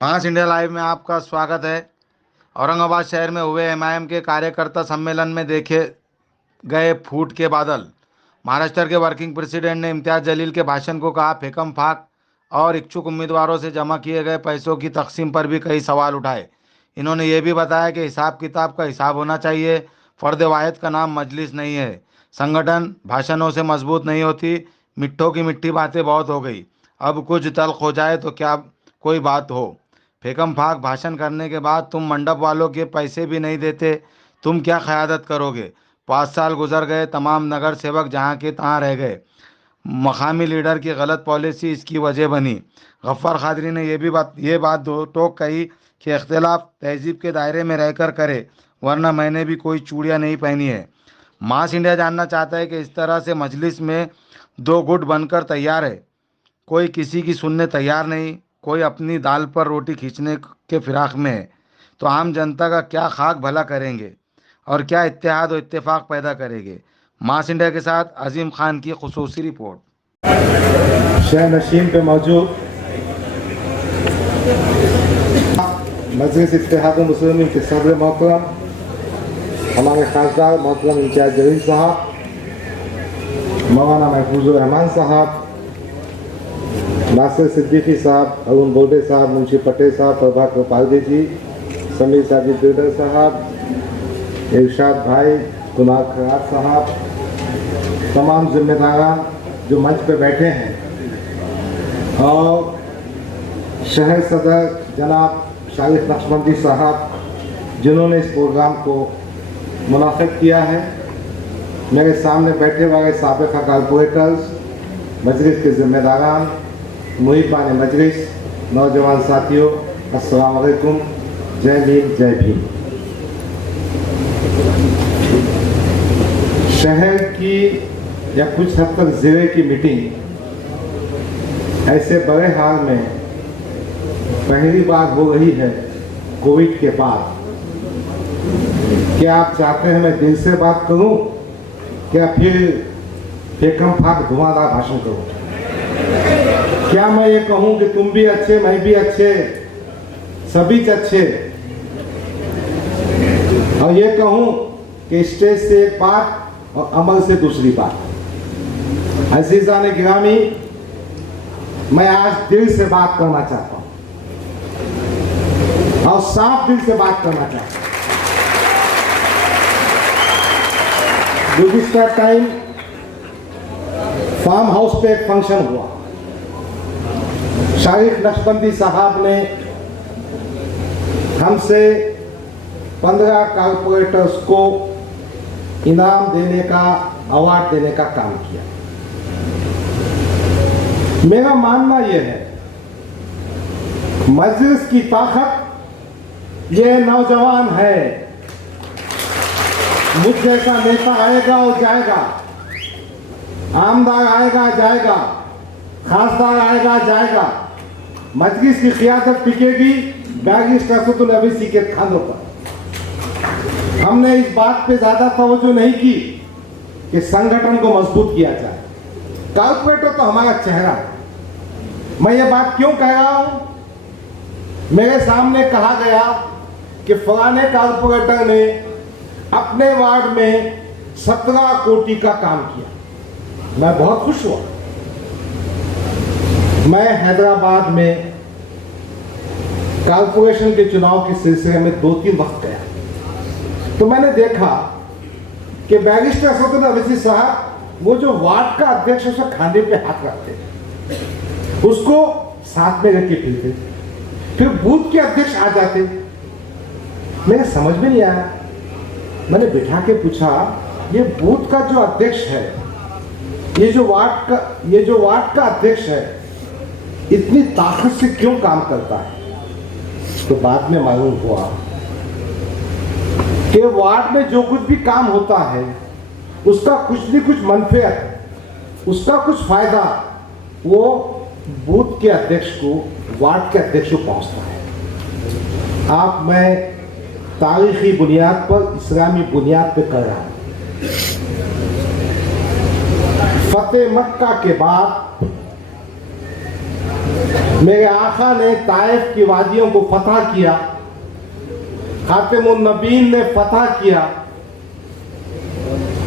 पांच India live में आपका स्वागत है। औरंगाबाद शहर में हुए एमआईएम के कार्यकर्ता सम्मेलन में देखे गए फूट के बादल। महाराष्ट्र के वर्किंग प्रेसिडेंट ने इम्तियाज जलील के भाषण को कहा फेकम फाक और इच्छुक उम्मीदवारों से जमा किए गए पैसों की तकसीम पर भी कई सवाल उठाए। इन्होंने ये भी बताया कि हिसाब किताब का हिसाब होना चाहिए। फर्द वाहिद का नाम मजलिस नहीं है। संगठन भाषणों से मजबूत नहीं होती। मिट्ठों की मिट्ठी बातें बहुत हो गई। अब कुछ तल्ख हो जाए तो क्या कोई बात हो। फेकम फाक भाषण करने के बाद तुम मंडप वालों के पैसे भी नहीं देते। तुम क्या क़यादत करोगे। 5 साल गुजर गए, तमाम नगर सेवक जहाँ के तहाँ रह गए। मकामी लीडर की गलत पॉलिसी इसकी वजह बनी। गफ्फार कादरी ने ये बात दो टोक कही कि इख्तिलाफ तहजीब के दायरे में रहकर करे, वरना मैंने भी कोई चूड़ियाँ नहीं पहनी है। मास इंडिया जानना चाहता है कि इस तरह से मजलिस में दो गुट बनकर तैयार है। कोई किसी की सुनने तैयार नहीं। कोई अपनी दाल पर रोटी खींचने के फिराक में है। तो आम जनता का क्या खाक भला करेंगे और क्या इत्तेहाद और इत्तेफाक पैदा करेंगे। मास इंडिया के साथ अजीम खान की खुसूसी रिपोर्ट। शह नशीन पे मौजूद मजलिस इत्तेहाद मुस्लिमीन के सदर मोहतरम हमारे खासदार मोहतरम इम्तियाज जलील साहब, मौलाना महफूजुर रहमान साहब, नासिर सिद्दीकी साहब, अरुण बोडे साहब, मुंशी पटेल साहब, प्रभाकर पालदे जी, समीर साजिद बिरदर साहब, इरशाद भाई, कुनार खरार साहब, तमाम जिम्मेदारान जो मंच पे बैठे हैं, और शहर सदर जनाब शारिफ नक्शबंदी साहब जिन्होंने इस प्रोग्राम को मुनाफिद किया है, मेरे सामने बैठे वाले साबिक़ा कारपोरेटर्स, मजलिस के ज़िम्मेदारान, मुहिबान मजलिस, नौजवान साथियों, अस्सलाम वालेकुम, जय भीम जय भीम। शहर की या कुछ हद तक ज़िले की मीटिंग ऐसे बड़े हाल में पहली बार हो रही है कोविड के बाद। क्या आप चाहते हैं मैं दिल से बात करूं, क्या फिर फेकम फाक धुआंधार भाषण करूं? क्या मैं ये कहूं कि तुम भी अच्छे, मैं भी अच्छे, सभी अच्छे, और ये कहूं कि स्टेज से एक बात और अमल से दूसरी बात। अजीजा ने गिरामी, मैं आज दिल से बात करना चाहता हूं और साफ दिल से बात करना चाहता हूं। गुज़िश्ता टाइम फार्म हाउस पे एक फंक्शन हुआ। शारिफ नक्शबंदी साहब ने हमसे 15 कारपोरेटर्स को इनाम देने का, अवार्ड देने का काम किया। मेरा मानना यह है, मजलिस की ताकत ये नौजवान है। मुझ जैसा नेता आएगा और जाएगा, आमदार आएगा जाएगा, खासदार आएगा जाएगा, मजलिस की क़ियादत टिकेगी बैरिस्टर असदुल अवैसी के खानों पर। हमने इस बात पे ज्यादा तवज्जो नहीं की कि संगठन को मजबूत किया जाए। कारपोरेटर तो हमारा चेहरा है। मैं ये बात क्यों कह रहा हूं? मेरे सामने कहा गया कि फलाने कारपोरेटर ने अपने वार्ड में 17 कोटी का काम किया। मैं बहुत खुश हुआ। मैं हैदराबाद में कारपोरेशन के चुनाव के सिलसिले में 2-3 वक्त गया, तो मैंने देखा कि बैरिस्टर असदुल अवैसी साहब वो जो वार्ड का अध्यक्ष है उसके खाने पे हाथ रखते, उसको साथ में रख के फिरते, फिर बूथ के अध्यक्ष आ जाते। मेरे समझ में नहीं आया। मैंने बिठा के पूछा, ये बूथ का जो अध्यक्ष है, ये जो वार्ड का अध्यक्ष है, इतनी ताकत से क्यों काम करता है? तो बाद में मालूम हुआ कि वार्ड में जो कुछ भी काम होता है उसका कुछ भी कुछ मनफियत, उसका कुछ फायदा वो बूथ के अध्यक्ष को, वार्ड के अध्यक्ष को पहुंचता है। आप मैं तारीखी बुनियाद पर, इस्लामी बुनियाद पर कर रहा हूं। फतेह मक्का के बाद मेरे आका ने ताइफ की वादियों को फतह किया, खातिमुन नबीन ने फतह किया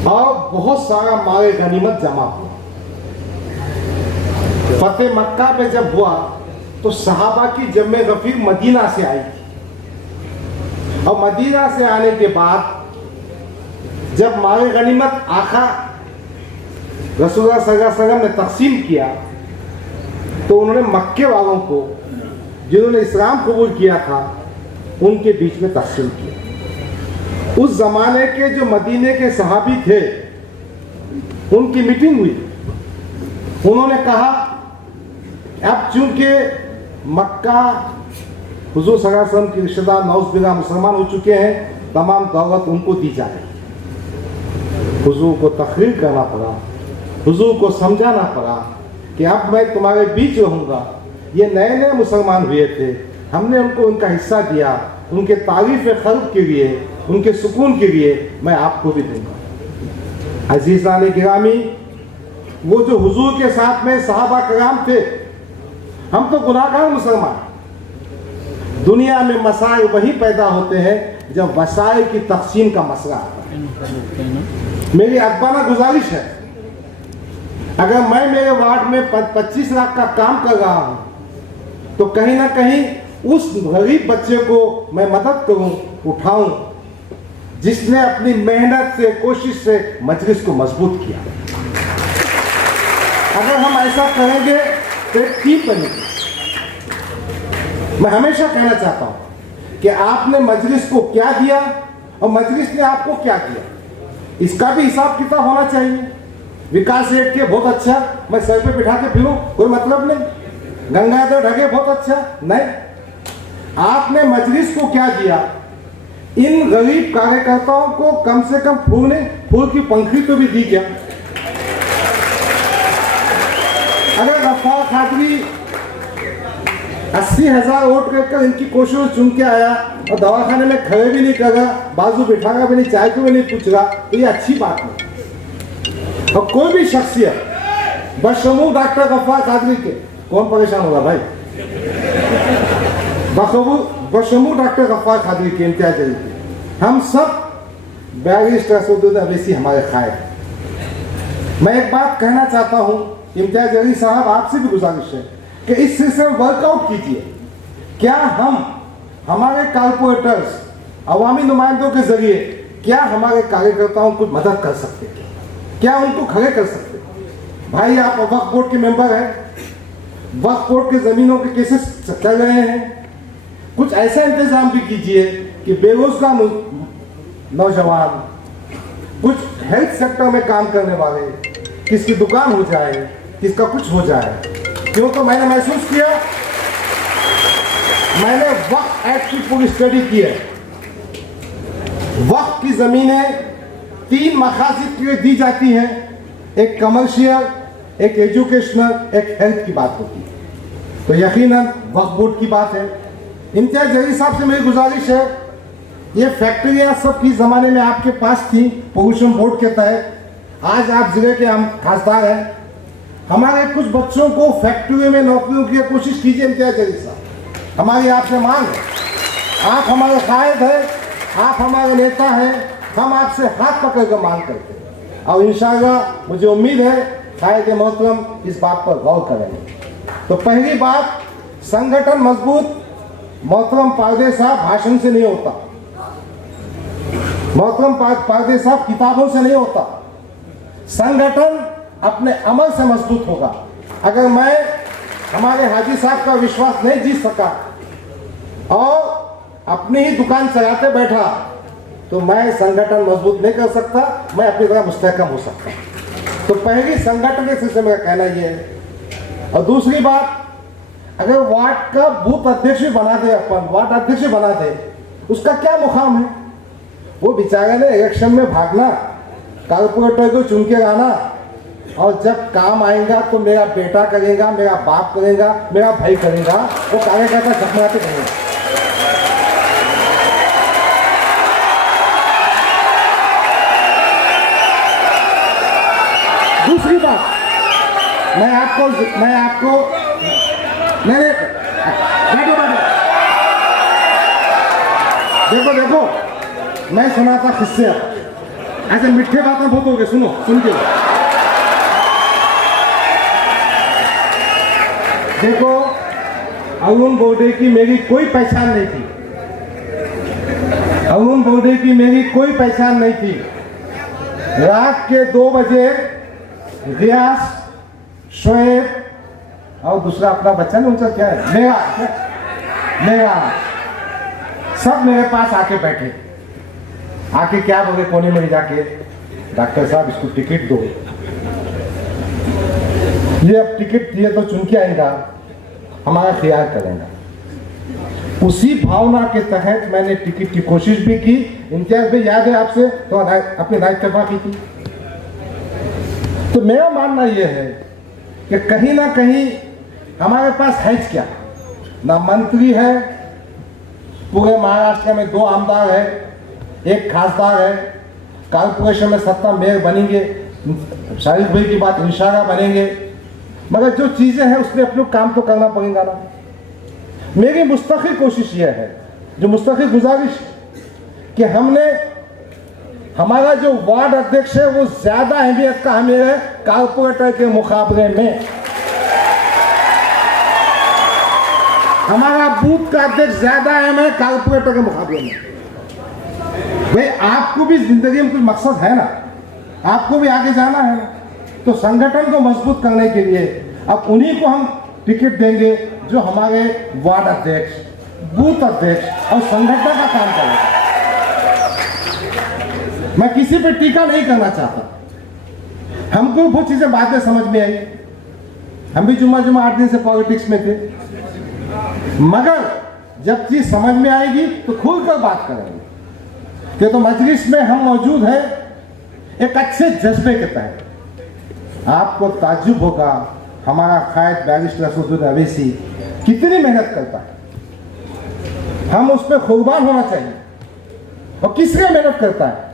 और बहुत सारा माल गनीमत जमा हुआ। फतेह मक्का पे जब हुआ तो सहाबा की जम्मे गफीर मदीना से आई थी और मदीना से आने के बाद जब माल गनीमत आका रसूलुल्लाह सल्लल्लाहु अलैहि वसल्लम ने तकसीम किया तो उन्होंने मक्के वालों को जिन्होंने इस्लाम कबूल किया था उनके बीच में तकसीम किया। उस जमाने के जो मदीने के सहाबी थे उनकी मीटिंग हुई। उन्होंने कहा अब चूंकि मक्का हुजूर सल्लल्लाहु अलैहि वसल्लम के रिश्तेदार नौज़बिल्लाह मुसलमान हो चुके हैं, तमाम दौलत उनको दी जाए। हुजूर को तकरीर करना पड़ा, हुजूर को समझाना पड़ा कि अब मैं तुम्हारे बीच रहूंगा। ये नए नए मुसलमान हुए थे, हमने उनको उनका हिस्सा दिया, उनके तारीफ खल्क के लिए, उनके सुकून के लिए मैं आपको भी दूंगा। अजीज़ान गिरामी, वो जो हुजूर के साथ में सहाबा कराम थे, हम तो गुनाहगार मुसलमान। दुनिया में मसाइल वही पैदा होते हैं जब वसाइल की तकसीम का मसला आता है। मेरी अदबाना गुजारिश है, अगर मैं मेरे वार्ड में 25 लाख का काम कर रहा हूं तो कहीं ना कहीं उस गरीब बच्चे को मैं मदद करूं, उठाऊं, जिसने अपनी मेहनत से, कोशिश से मजलिस को मजबूत किया। अगर हम ऐसा करेंगे तो एक टीम बनेगी। मैं हमेशा कहना चाहता हूं कि आपने मजलिस को क्या दिया और मजलिस ने आपको क्या दिया, इसका भी हिसाब किताब होना चाहिए। विकास रेट के बहुत अच्छा, मैं सर पे बिठा के फिरूं, कोई मतलब नहीं। गंगाधर ढगे बहुत अच्छा, नहीं। आपने मजलिस को क्या दिया? इन गरीब कार्यकर्ताओं को कम से कम फूल की पंखड़ी तो भी दी क्या? अगर गफ्फार कादरी 80,000 वोट कर इनकी कोशिश चुन के आया और दवाखाने में खड़े भी नहीं कर रहा, बाजू बिठा भी नहीं, चाय को भी नहीं पूछ रहा, तो ये अच्छी बात नहीं। और कोई भी शख्सियत बशमूल डॉक्टर गफ्फार कादरी के, कौन परेशान होगा भाई? बशमूल डॉक्टर गफ्फार कादरी के, इम्तियाज जलील के, हम सब बैरिस्टर असदुद्दीन अवैसी हमारे कायद। मैं एक बात कहना चाहता हूं, इम्तियाज जलील साहब, आपसे भी गुजारिश है कि इस सिलसिले में वर्कआउट कीजिए। क्या हम हमारे कारपोरेटर्स, अवामी नुमाइंदों के जरिए क्या हमारे कार्यकर्ताओं को मदद कर सकते हैं? क्या उनको खड़े कर सकते? भाई, आप वक्फ बोर्ड के मेंबर हैं, वक्फ बोर्ड के जमीनों के केसेस चल रहे हैं, कुछ ऐसा इंतजाम भी कीजिए कि बेरोजगार नौजवान, कुछ हेल्थ सेक्टर में काम करने वाले, किसकी दुकान हो जाए, किसका कुछ हो जाए। क्योंकि मैंने महसूस किया, मैंने वक्फ एक्ट की पूरी स्टडी की है। वक्फ की जमीनें 3 मकासद के लिए दी जाती हैं, एक कमर्शियल, एक एजुकेशनल, एक हेल्थ की बात होती है। तो यकीनन वक्फ बोर्ड की बात है। इम्तियाज जलील साहब से मेरी गुजारिश है, ये फैक्ट्रियां सब किस जमाने में आपके पास थी पोल्यूशन बोर्ड के तहत, आज आप जिले के हम खासदार हैं, हमारे कुछ बच्चों को फैक्ट्री में नौकरियों की कोशिश कीजिए। इम्तियाज जलील साहब, हमारी आपसे मांग है, आप हमारे कायद हैं, आप हमारे नेता हैं, हम आपसे हाथ पकड़ कर मांग करते हैं और इंशाअल्लाह मुझे उम्मीद है कायद मोहतरम इस बात पर गौर करेंगे। तो पहली बात, संगठन मजबूत मोहतरम पारदे साहब भाषण से नहीं होता, मोहतरम पारदे साहब किताबों से नहीं होता, संगठन अपने अमल से मजबूत होगा। अगर मैं हमारे हाजी साहब का विश्वास नहीं जीत सका और अपनी ही दुकान चलाते बैठा तो मैं संगठन मजबूत नहीं कर सकता, मैं अपनी तरह मुस्तहकम हो सकता। तो पहली संगठन के सिलसिले में कहना यह है। और दूसरी बात, अगर वार्ड का बूथ अध्यक्ष भी बना दे, अपन वार्ड अध्यक्ष भी बना दे, उसका क्या मुकाम है? वो बेचारे ने इलेक्शन में भागना, कारपोरेटर को चुन के लाना, और जब काम आएगा तो मेरा बेटा करेगा, मेरा बाप करेगा, मेरा भाई करेगा, वो कार्यकर्ता झकमाते करेगा। दूसरी बात, मैं आपको नहीं नहीं, बैठो बैठो। देखो देखो, मैं सुना था किससे, ऐसे मीठे बातें बहुत हो गए, सुनो, सुन के देखो। अरुण बोडे की मेरी कोई पहचान नहीं थी, अरुण बोडे की मेरी कोई पहचान नहीं थी। रात के 2 बजे रियाज, शोएब और दूसरा अपना बच्चा नहीं, उनका क्या है, मेरा सब मेरे पास आके बैठे, आके क्या बोले कोने में जाके, डॉक्टर साहब इसको टिकट दो, ये अब टिकट दिए तो चुन के आएगा, हमारा ख्याल करेगा। उसी भावना के तहत मैंने टिकट की कोशिश भी की। इम्तियाज भी याद है आपसे, तो अपनी नाइट तफा की थी। तो मेरा मानना यह है कि कहीं ना कहीं हमारे पास है क्या, ना मंत्री है, पूरे महाराष्ट्र में 2 आमदार है, 1 खासदार है, कारपोरेशन में 7 मेयर बनेंगे, शाहिद भाई की बात इंशाल्लाह बनेंगे, मगर जो चीजें हैं उसमें अपने काम तो करना पड़ेगा ना। मेरी मुस्तकिल कोशिश यह है, जो मुस्तकिल गुजारिश कि हमने, हमारा जो वार्ड अध्यक्ष है वो ज्यादा अहमियत का हमें है कारपोरेटर के मुकाबले में। हमारा बूथ का अध्यक्ष ज्यादा अहम है कारपोरेटर के मुकाबले में। भाई आपको भी जिंदगी में कुछ मकसद है ना, आपको भी आगे जाना है ना, तो संगठन को मजबूत करने के लिए अब उन्हीं को हम टिकट देंगे जो हमारे वार्ड अध्यक्ष, बूथ अध्यक्ष और संगठन का काम करेगा। मैं किसी पे टीका नहीं करना चाहता, हमको बहुत चीजें बाद में समझ में आई, हम भी जुम्मा 8 दिन से पॉलिटिक्स में थे, मगर जब चीज समझ में आएगी तो खुलकर बात करेंगे। कि तो मजलिस में हम मौजूद हैं एक अच्छे जज्बे के तहत। आपको ताज्जुब होगा हमारा कायद बैरिस्टर असदुद्दीन अवैसी कितनी मेहनत करता है, हम उस पर कुर्बान होना चाहिए। और किस लिए मेहनत करता है?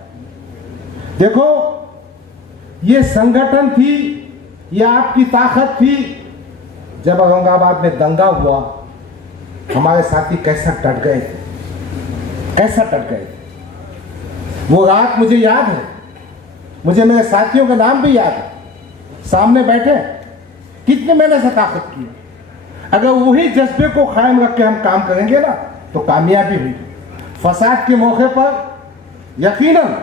देखो, ये संगठन थी, ये आपकी ताकत थी। जब औरंगाबाद में दंगा हुआ, हमारे साथी कैसा डट गए थे, कैसा डट गए थे। वो रात मुझे याद है, मुझे मेरे साथियों का नाम भी याद है, सामने बैठे, कितने मैंने से ताकत की। अगर वही जज्बे को कायम रख के हम काम करेंगे ना तो कामयाबी हुई। फसाद के मौके पर यकीनन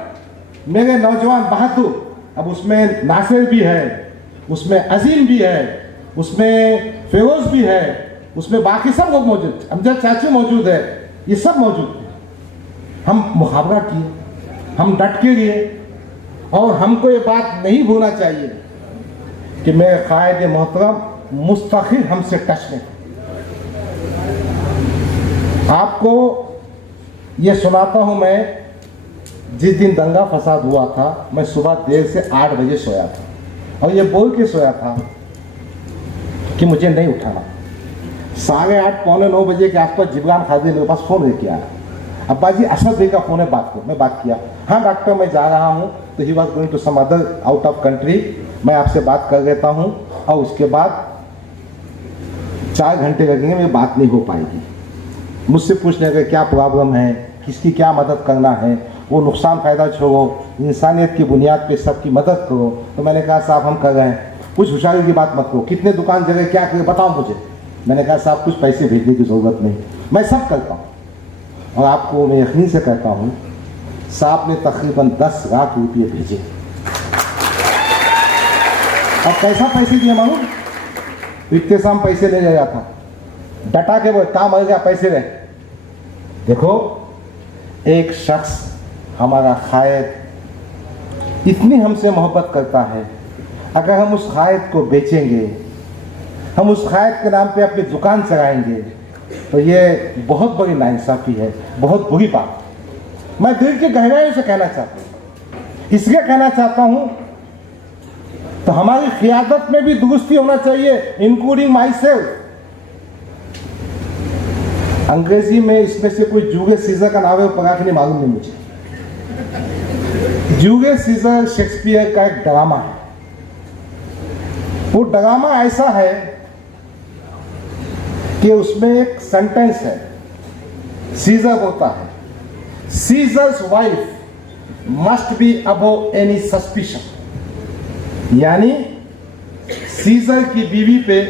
मेरे नौजवान बहादुर, अब उसमें नासिर भी है, उसमें अजीम भी है, उसमें फिरोज भी है, उसमें बाकी सब लोग मौजूद, अमजद चाचू मौजूद है, ये सब मौजूद है। हम मुकाबला किए, हम डट के लिए, और हमको ये बात नहीं भूलना चाहिए कि मेरे कायद मोहतरम मुस्तकिल हमसे टच में। आपको ये सुनाता हूं, मैं जिस दिन दंगा फसाद हुआ था, मैं सुबह देर से 8 बजे सोया था, और ये बोल के सोया था कि मुझे नहीं उठाना। 8:30 पौने 9 बजे के आसपास जिब्रान खादी मेरे पास फोन लेके आया, अब्बा जी असद भाई का फोन है, बात करो। मैं बात किया, हाँ डॉक्टर मैं जा रहा हूँ, तो he was going to some other out of country, मैं आपसे बात कर लेता हूँ और उसके बाद 4 घंटे लगेंगे, मेरी बात नहीं हो पाएगी। मुझसे पूछने का क्या प्रॉब्लम है, किसकी क्या मदद करना है, वो नुकसान फ़ायदा छोड़ो, इंसानियत की बुनियाद पे सबकी मदद करो। तो मैंने कहा साहब हम कर रहे हैं, कुछ होशियारी की बात मत करो, कितने दुकान जगह क्या करें बताओ मुझे। मैंने कहा साहब कुछ पैसे भेजने की ज़रूरत नहीं, मैं सब करता हूँ। और आपको मैं यकीन से कहता हूँ, साहब ने तकरीबन 10 लाख रुपये भेजे। अब कैसा पैसे दिए मालूम? इख्तिसाम पैसे ले गया था, डटा के वो काम आ गया, पैसे रहे। देखो, एक शख्स हमारा कायद इतनी हमसे मोहब्बत करता है, अगर हम उस कायद को बेचेंगे, हम उस कायद के नाम पे अपनी दुकान चलाएंगे, तो ये बहुत बड़ी नाइंसाफी है, बहुत बुरी बात। मैं दिल की गहराइयों से कहना चाहता हूँ, इसलिए कहना चाहता हूँ तो हमारी क़ियादत में भी दुरुस्ती होना चाहिए, इंक्लूडिंग माई सेल्फ। अंग्रेजी में इसमें से कोई जूलियस सीजर का नाम है, पढ़ा के नहीं मालूम नहीं मुझे। जूलियस सीजर शेक्सपियर का एक ड्रामा है। वो ड्रामा ऐसा है कि उसमें एक सेंटेंस है, सीजर होता है, seizures wife must be above any suspicion, यानी सीजर की बीवी पे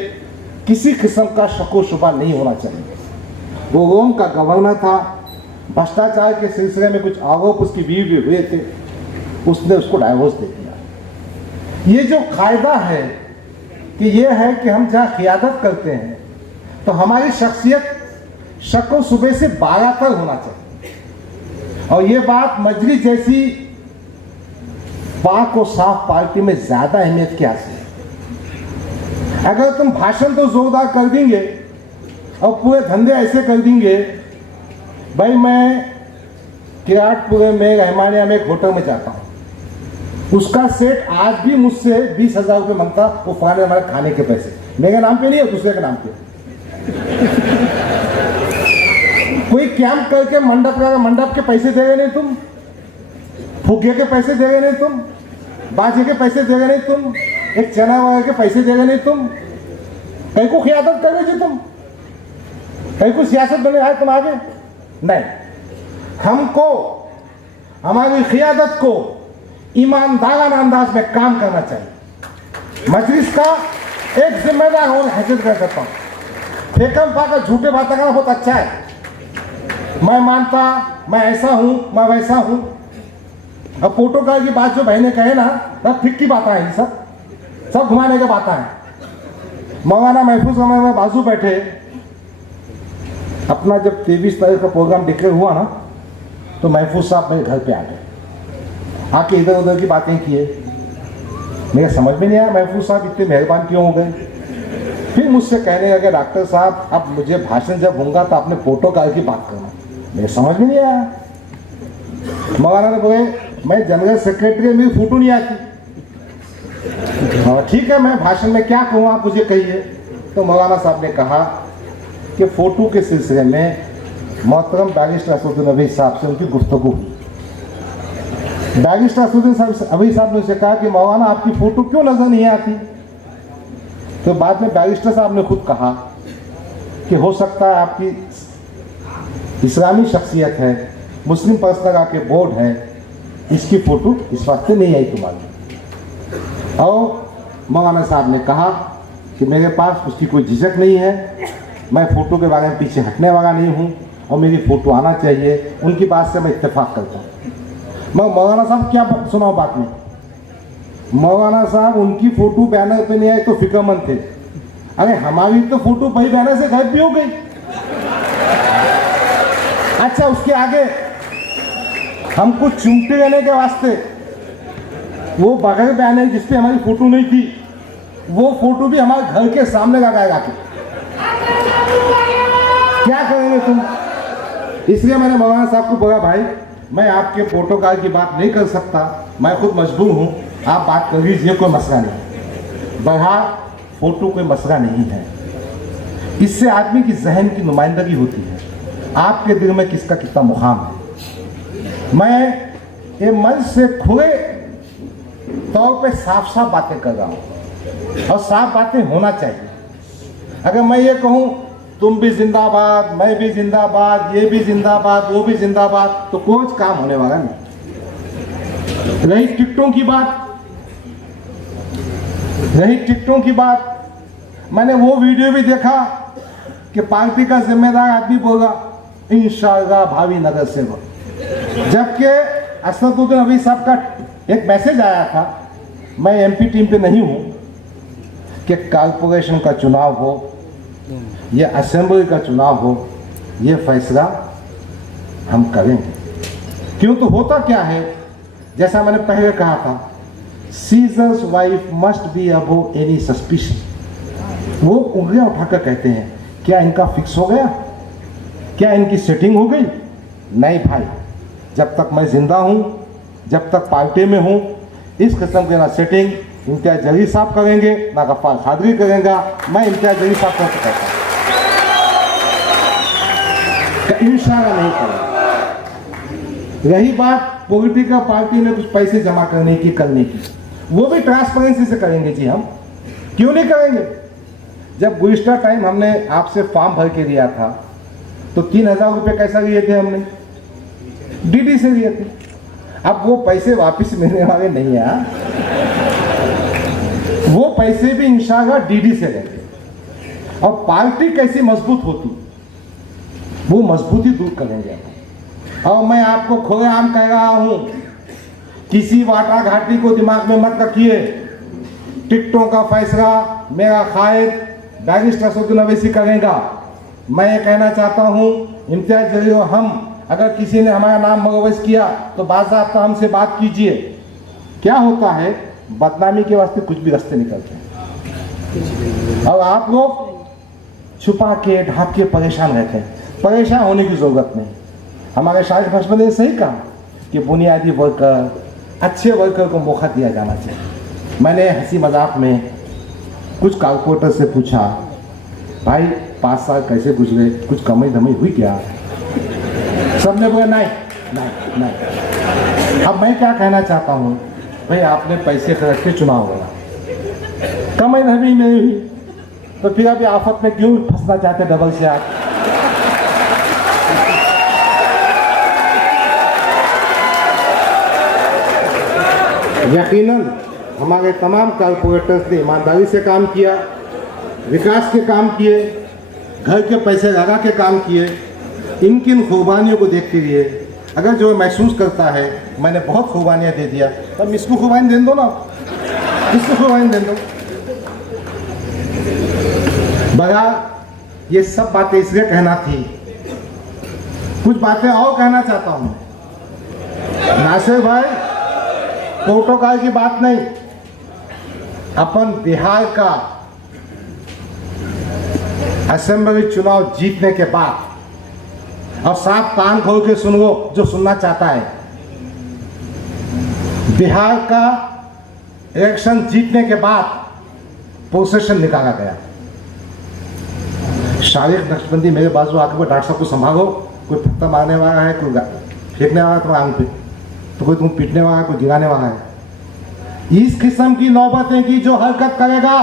किसी किस्म का शको शुबा नहीं होना चाहिए। वो रोम का गवर्नर था, भ्रष्टाचार के सिलसिले में कुछ आरोप उसकी बीवी पे हुए थे, उसने उसको डाइवोर्स दे दिया। ये जो कायदा है कि ये है कि हम जहाँ क़ियादत करते हैं तो हमारी शख्सियत शक्ल सुबह से 12 तक होना चाहिए, और ये बात मजलिस जैसी पाक और साफ पार्टी में ज्यादा अहमियत क्या से। अगर तुम भाषण तो जोरदार कर देंगे और पूरे धंधे ऐसे कर देंगे, भाई मैं किराटपुरे में रहमानिया में एक होटल में जाता हूँ, उसका सेठ आज भी मुझसे 20,000 रुपये मांगता, वो फाने हमारे खाने के पैसे मेरे नाम पे नहीं है, दूसरे के नाम पे। कोई कैंप करके मंडप के पैसे दे रहे नहीं तुम, फुग्गे के पैसे दे रहे नहीं तुम, बाजे के पैसे दे रहे नहीं तुम, एक चना वगैरह के पैसे दे रहे नहीं तुम, कहीं को क़ियादत कर रहे तुम, कहीं को सियासत बने आए तुम आगे नहीं। हमको हमारी क़ियादत को ईमानदाराना अंदाज में काम करना चाहिए। मजलिस का एक जिम्मेदार और हैसियत कर सकता हूँ, फेंकम पाकर झूठे बातें करना बहुत अच्छा है। मैं मानता, मैं ऐसा हूं, मैं वैसा हूं। अब प्रोटोकॉल की बात जो बहने कहे ना, सब ठीक की बात है, सब घुमाने की बात है। मौलाना महफूज रहमान में बाजू बैठे, अपना जब 23 तारीख का प्रोग्राम डिक्लेयर हुआ ना, तो महफूज साहब मेरे घर पे आ गए, आके इधर उधर की बातें किए। मेरे समझ में नहीं आया महफूज साहब इतने मेहरबान क्यों हो गए। फिर मुझसे कहने लगे, डॉक्टर साहब अब मुझे भाषण जब होगा तो आपने प्रोटोकॉल की बात करना। मेरे समझ में नहीं आया। मौलाना ने बोले, मैं जनरल सेक्रेटरी, मेरी फोटो नहीं आती। ठीक है, मैं भाषण में क्या कहूँ, आप मुझे कहिए। तो मौलाना साहब ने कहा कि फोटो के सिलसिले में मोहतरम बैरिस्टर असदुद्दीन अवैसी साहब से उनकी गुफ्तगू हुई। बैरिस्टर असदुद्दीन अवैसी साहब ने उसे कहा कि मौलाना आपकी फोटो क्यों नजर नहीं आती। तो बाद में बैरिस्टर साहब ने खुद कहा कि हो सकता है आपकी इस्लामी शख्सियत है, मुस्लिम पर्सनल के बोर्ड है, इसकी फोटो इस वास्ते नहीं आई तुम्हारी। और मौलाना साहब ने कहा कि मेरे पास उसकी कोई झिझक नहीं है, मैं फ़ोटो के बारे में पीछे हटने वाला नहीं हूँ और मेरी फ़ोटो आना चाहिए। उनकी बात से मैं इत्तेफाक करता हूँ। मैं मौलाना साहब क्या सुनाऊँ बात में। मौलाना साहब उनकी फ़ोटो बैनर पे नहीं आई तो फिक्रमंद थे, अरे हमारी तो फ़ोटो भाई बैनर से गायब भी हो गई। अच्छा, उसके आगे हमको चुमते रहने के वास्ते वो बगैर बैनर जिसपे हमारी फ़ोटो नहीं थी, वो फ़ोटो भी हमारे घर के सामने लगाएगा कि क्या करेंगे तुम। इसलिए मैंने मौलाना साहब को बोला, भाई मैं आपके प्रोटोकॉल की बात नहीं कर सकता, मैं खुद मजबूर हूँ, आप बात कर लीजिए, कोई मसला नहीं। बहरहाल फोटो कोई मसला नहीं है, इससे आदमी की जहन की नुमाइंदगी होती है, आपके दिल में किसका कितना मुकाम है। मैं ये मंच से खुले तौर पे साफ साफ बातें कर रहा हूँ और साफ बातें होना चाहिए। अगर मैं ये कहूँ तुम भी जिंदाबाद, मैं भी जिंदाबाद, ये भी जिंदाबाद, वो भी जिंदाबाद, तो कुछ काम होने वाला नहीं। रही टिकटों की बात, मैंने वो वीडियो भी देखा कि पार्टी का जिम्मेदार आदमी बोला इंशाअल्लाह भावी नगर सेवक, जबकि असदुद्दीन अवैसी साहब का एक मैसेज आया था, मैं एमपी टीम पे नहीं हूँ, कि कॉर्पोरेशन का चुनाव हो या असेंबली का चुनाव हो, ये फैसला हम करेंगे। क्यों, तो होता क्या है, जैसा मैंने पहले कहा था, seizures wife must be above any suspicion. वो उंगलियां उठाकर कहते हैं, क्या इनका फिक्स हो गया, क्या इनकी सेटिंग हो गई। नहीं भाई, जब तक मैं जिंदा हूं, जब तक पार्टी में हूं, इस किस्म के ना सेटिंग इम्तियाज जलील साहब करेंगे, ना गफ्फार कादरी करेगा, मैं इम्तियाज जलील साहब को कहता हूँ इंशाअल्लाह नहीं करेंगे। रही बात पॉलिटिकल पार्टी में कुछ पैसे जमा करने की, करने की, वो भी ट्रांसपेरेंसी से करेंगे जी। हम क्यों नहीं करेंगे, जब गुज़िश्ता टाइम हमने आपसे फॉर्म भर के दिया था तो 3,000 रुपये कैसा लिए थे हमने? डीडी से लिए थे। अब वो पैसे वापस मिलने वाले नहीं है, वो पैसे भी इंशाल्लाह डीडी से लेंगे। और पार्टी कैसी मजबूत होती वो मजबूती दूर करेंगे। और मैं आपको खुलेआम कह रहा हूं, किसी वाटा घाटी को दिमाग में मत रखिए। टिकटों का फैसला मेरा कायद बैरिस्टर असदुद्दीन अवैसी करेगा। मैं ये कहना चाहता हूं, इम्तियाज जलील और हम, अगर किसी ने हमारा नाम मुलव्वस किया तो बाज़ाब्ता हमसे बात कीजिए। क्या होता है, बदनामी के वास्ते कुछ भी रास्ते निकलते हैं और आप लोग छुपा के ढांप के परेशान रहते हैं। परेशान होने की जरूरत नहीं। हमारे शाहिद भाजपा ने सही कहा कि बुनियादी वर्कर, अच्छे वर्कर को मौका दिया जाना चाहिए। मैंने हंसी मजाक में कुछ कारपोरेटर से पूछा, भाई 5 साल कैसे गुजरे, कुछ कमाई धमाई हुई क्या? सबने बोला नहीं नहीं नहीं। अब मैं क्या कहना चाहता हूँ, भाई आपने पैसे खर्च के चुनाव लड़ा, कमाई धमाई नहीं हुई, तो फिर अभी आफत में क्यों फंसना चाहते डबल से आप? यकीनन हमारे तमाम कारपोरेटर्स ने ईमानदारी से काम किया, विकास के काम किए, घर के पैसे लगा के काम किए। इनकी इन खुबानियों को देखते हुए अगर जो महसूस करता है मैंने बहुत खुबानियाँ दे दिया, तब इसको खुबानी दे दो ना, इसको खुबानी दे दो। बगा ये सब बातें इसलिए कहना थी, कुछ बातें और कहना चाहता हूँ। नासिर भाई, प्रोटोकॉल की बात नहीं, अपन बिहार का असेंबली चुनाव जीतने के बाद, और साफ कान खोल के सुन लो जो सुनना चाहता है, बिहार का इलेक्शन जीतने के बाद प्रोसेशन निकाला गया। शारीरिक नक्शबंदी मेरे बाजू आके कोई डॉक्टर साहब को संभालो, कोई पत्ता मारने वाला है, कोई फेंकने वाला है तुम्हारे आंग पे, तो कोई तुम पीटने वाला है, कोई गिराने वाला है। इस किस्म की नौबतें की जो हरकत करेगा,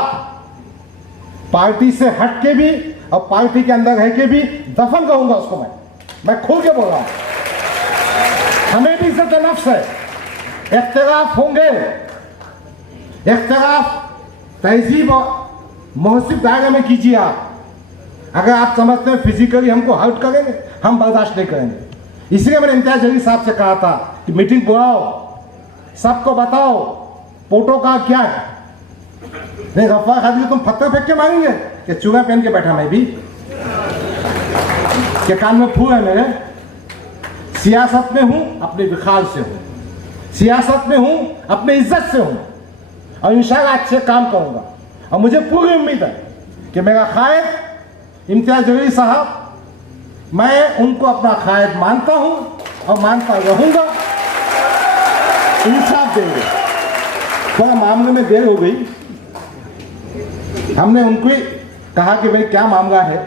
पार्टी से हट के भी और पार्टी के अंदर रह के भी दफन करूंगा उसको। मैं खोल के बोल रहा हूं, हमें भी इज्जत नफ्स है। इख्तिलाफ होंगे, इख्तिलाफ तहजीब और महसिब दायरे में कीजिए आप। अगर आप समझते हैं फिजिकली हमको हर्ट करेंगे, हम बर्दाश्त नहीं करेंगे। इसलिए मैंने इम्तियाज जलील साहब से कहा था कि मीटिंग बुलाओ, सबको बताओ प्रोटोकॉल क्या है। नहीं गफ्फार खादी तुम पत्थर फेंक के मारेंगे कि चूड़ा पहन के बैठा मैं भी, के कान में फूल है मेरे। सियासत में हूं अपने विखाल से हूं, सियासत में हूं अपने इज्जत से हूं, और इंशाल्लाह अच्छे काम करूंगा। और मुझे पूरी उम्मीद है कि मेरा कायद इम्तियाज जलील साहब, मैं उनको अपना कायद मानता हूं और मानता रहूंगा। इंसाफ देंगे। थोड़ा मामले में देर हो गई, हमने उनको ही कहा कि भाई क्या मामला है,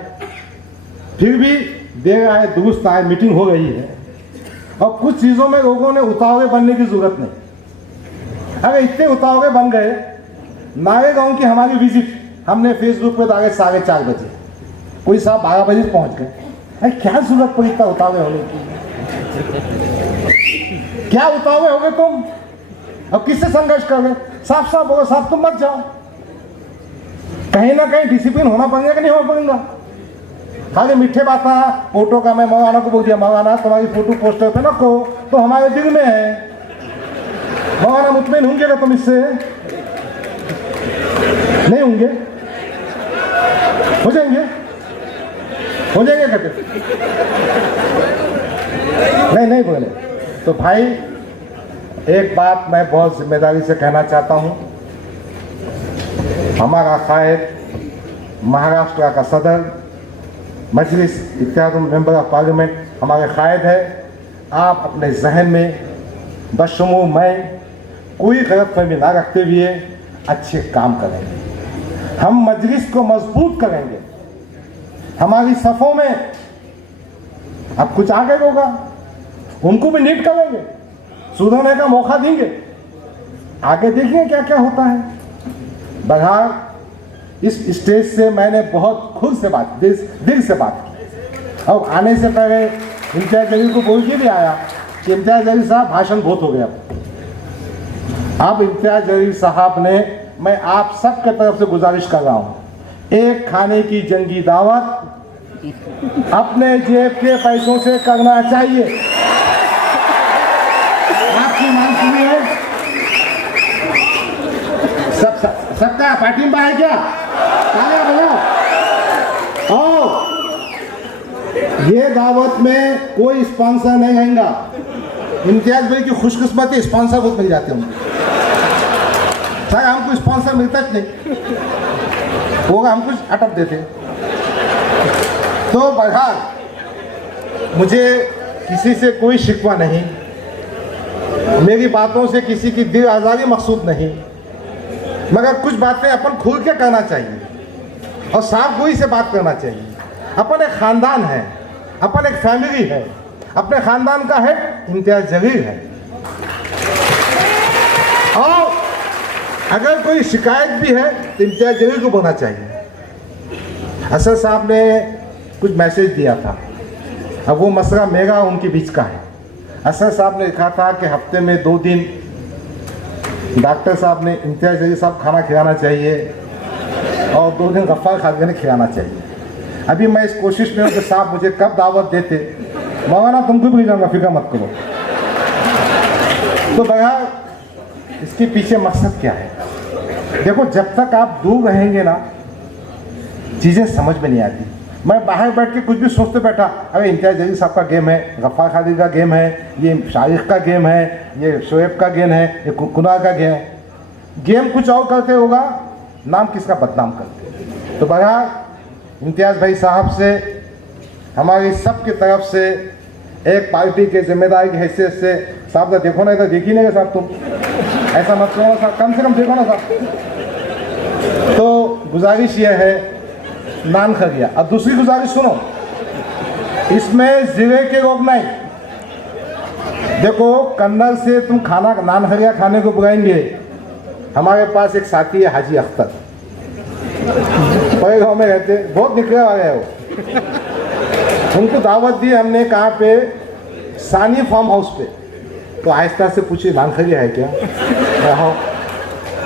फिर भी देर आए दुरुस्त आए, मीटिंग हो गई है। और कुछ चीज़ों में लोगों ने उतावले बनने की जरूरत नहीं। अगर इतने उतावले बन गए, नारेगांव की हमारी विजिट हमने फेसबुक पे डाले 4:30 बजे, कोई साहब 12 बजे पहुंच गए। अरे क्या जरूरत पड़ी इतना उतावले होने की? क्या उतावले हो गए तुम? अब किससे संघर्ष कर रहे? साफ साफ बोलो, साहब तुम मत जाओ। कहीं ना कहीं डिसिप्लिन होना पड़ेगा कि नहीं होना पड़ेगा? खाली मीठे बात था, फोटो का मैं मौलाना को बोल दिया, मौलाना तुम्हारी फोटो पोस्टर पे रखो, तो हमारे दिल में है। मौलाना मुतमईन होंगे ना तुम इससे? नहीं होंगे? हो जाएंगे? हो जाएंगे कहते? नहीं नहीं बोले। तो भाई एक बात मैं बहुत जिम्मेदारी से कहना चाहता हूं, हमारा कायद, महाराष्ट्र का सदर, मजलिस इत्तेहाद मेंबर ऑफ पार्लियामेंट हमारे कायद है। आप अपने जहन में बशमूल मैं कोई गलतफहमी ना रखते हुए अच्छे काम करेंगे। हम मजलिस को मजबूत करेंगे। हमारी सफ़ों में अब कुछ आगे होगा, उनको भी नीट करेंगे, सुधरने का मौका देंगे। आगे देखिए क्या क्या होता है। बघार इस स्टेज से मैंने बहुत खुद से बात, दिल से बात की। और आने से पहले इम्तियाज़ जलील को बोल के भी आया कि इम्तियाज़ जलील साहब भाषण बहुत हो गया। अब इम्तियाज़ जलील साहब ने, मैं आप सबके तरफ से गुजारिश कर रहा हूँ, एक खाने की जंगी दावत अपने जेब के पैसों से करना चाहिए। आपकी मांग सुनी है? सबका पार्टिंबा है क्या? तालियां बजाओ। और ये दावत में कोई स्पॉन्सर नहीं रहेगा। इम्तियाज भाई की खुशकिस्मती स्पॉन्सर बहुत मिल जाते होंगे। सर हमको स्पॉन्सर मिलता ही नहीं, होगा हम कुछ अटक देते। तो बहरहाल मुझे किसी से कोई शिकवा नहीं, मेरी बातों से किसी की दिल आज़ारी मकसूद नहीं, मगर कुछ बातें अपन खुल के करना चाहिए और साफ गोई से बात करना चाहिए। अपन एक ख़ानदान है, अपन एक फैमिली है, अपने ख़ानदान का हेड इम्तियाज़ जलील है। और अगर कोई शिकायत भी है तो इम्तियाज़ जलील को बोलना चाहिए। असद साहब ने कुछ मैसेज दिया था, अब वो मसला मेरा उनके बीच का है। असद साहब ने लिखा था कि हफ्ते में 2 दिन डॉक्टर साहब ने इम्तियाज़ जलील साहब खाना खिलाना चाहिए और 2 दिन गफ्फार खालिद ने खिलाना चाहिए। अभी मैं इस कोशिश में हूँ कि साहब मुझे कब दावत देते, मौलाना तुमको भी जाऊँगा, फिक्र मत करो। तो बहरहाल इसके पीछे मकसद क्या है? देखो, जब तक आप दूर रहेंगे ना, चीज़ें समझ में नहीं आती। मैं बाहर बैठ के कुछ भी सोचते बैठा, अरे इम्तियाज़ जलील साहब का गेम है, गफ्फार खालिद का गेम है, ये शारिक का गेम है, ये शोएब का गेम है, ये कुनाल का गेम है। गेम कुछ और करते होगा, नाम किसका बदनाम करते। तो बहरहाल इम्तियाज़ भाई साहब से हमारी सब की तरफ से एक पार्टी के जिम्मेदारी की हैसियत से, साहब तो देखो ना, इधर देख ही नहीं साहब, तुम ऐसा मत करो साहब, कम से कम देखो ना साहब। तो गुजारिश ये है, नान खरिया। अब दूसरी गुजारिश सुनो, इसमें जिले के लोग नहीं। देखो, कन्नड़ से तुम खाना नान खरिया खाने को बुलाएंगे। हमारे पास एक साथी है हाजी अख्तर, बड़े गाँव में रहते, बहुत निकले वाले हैं वो। उनको दावत दी हमने, कहाँ पे? सानी फार्म हाउस पे। तो आहिस्ता से पूछे, नान खरिया है क्या? हाँ।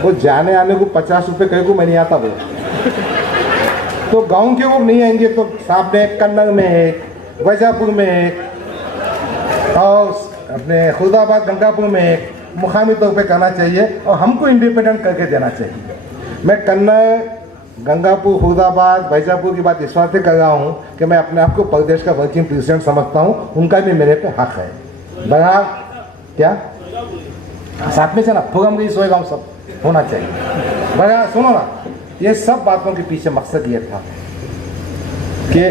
वो जाने आने को 50 रुपये कहे को मैं नहीं आता वो। तो गांव के लोग नहीं आएंगे, तो साहब ने कन्नड़ में एक, वैजापुर में एक और अपने खुदाबाद गंगापुर में एक मुकामी तौर पे करना चाहिए और हमको इंडिपेंडेंट करके देना चाहिए। मैं कन्नड़, गंगापुर, खुदाबाद, वैजापुर की बात इस बात से कर रहा हूँ कि मैं अपने आप को प्रदेश का वर्किंग प्रेसिडेंट समझता हूँ, उनका भी मेरे पे हक है। बहरहाल क्या साथ में चला फोगम गई सोए गाँव सब होना चाहिए। बहरहाल सुनो ना, ये सब बातों के पीछे मकसद ये था कि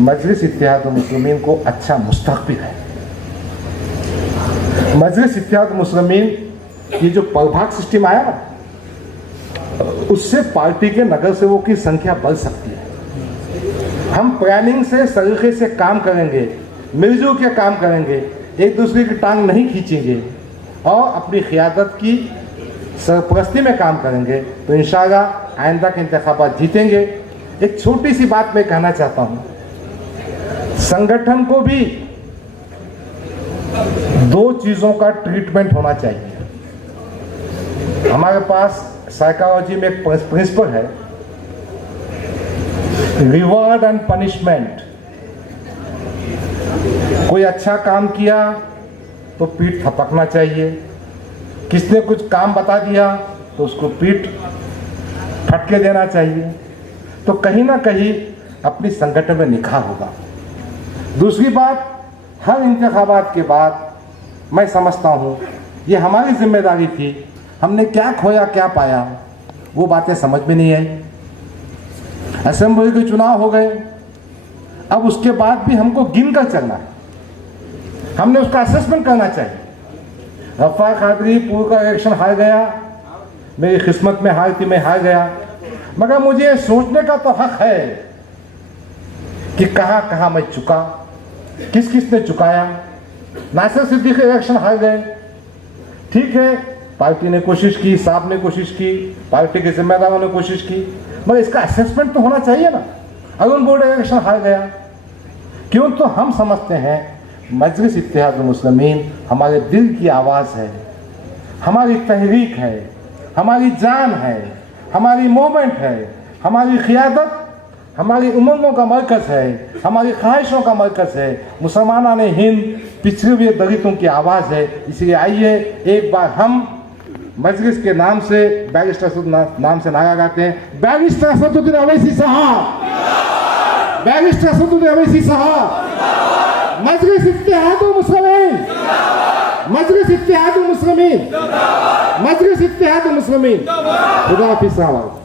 मजलिस इत्तेहाद मुस्लिमीन को अच्छा मुस्तकबिल है। मजलिस इत्तेहाद मुस्लिमीन ये जो प्रभाग सिस्टम आया ना, उससे पार्टी के नगर सेवकों की संख्या बढ़ सकती है। हम प्लानिंग से, सलीके से काम करेंगे, मिलजुल के काम करेंगे, एक दूसरे की टांग नहीं खींचेंगे और अपनी क़ियादत की सरपरस्ती में काम करेंगे, तो इंशाअल्लाह आइंदा के इंतखाबात जीतेंगे। एक छोटी सी बात मैं कहना चाहता हूँ, संगठन को भी 2 चीज़ों का ट्रीटमेंट होना चाहिए। हमारे पास साइकोलॉजी में एक प्रिंसिपल है, रिवॉर्ड एंड पनिशमेंट। कोई अच्छा काम किया तो पीठ थपकना चाहिए, किसने कुछ काम बता दिया तो उसको पीठ फटके देना चाहिए। तो कहीं ना कहीं अपनी संगठन में निखार होगा। दूसरी बात, हर इंतखाबात के बाद मैं समझता हूँ ये हमारी जिम्मेदारी थी, हमने क्या खोया क्या पाया वो बातें समझ में नहीं आई। असेंबली के चुनाव हो गए, अब उसके बाद भी हमको गिन कर चलना है, हमने उसका असेसमेंट करना चाहिए। गफ्फार खादरी पूर्व का इलेक्शन हार गया, मेरी किस्मत में हार थी, मैं हार गया, मगर मुझे सोचने का तो हक है कि कहाँ कहाँ मैं चुका, किस किस ने चुकाया। नासिर सिद्दीकी इलेक्शन हार गए, ठीक है, पार्टी ने कोशिश की, साहब ने कोशिश की, पार्टी के जिम्मेदारों ने कोशिश की, मगर इसका असेसमेंट तो होना चाहिए ना। अरुण बोर्ड इलेक्शन हार गया क्यों? तो हम समझते हैं मजलिस इत्तेहादुल मुस्लिमीन हमारे दिल की आवाज़ है, हमारी तहरीक है, हमारी जान है, हमारी मोमेंट है, हमारी क़ियादत, हमारी उमंगों का मरकज़ है, हमारी ख्वाहिशों का मरकज़ है। मुसलमानाने हिंद पिछड़े हुए दलितों की आवाज़ है। इसलिए आइए एक बार हम मजलिस के नाम से बैरिस्टर असद नाम से नारा गाते हैं। बैरिस्टर असदुद्दीन अवैसी साहब, बैरिस्टर असदुद्दीन अवैसी साहब, मजलिस इत्तेहादुल मुस्लिमीन, मजलिस इत्तेहादुल मुस्लिमीन, मजलिस इत्तेहादुल मुस्लिमीन। खुदा हाफिज़ साहब।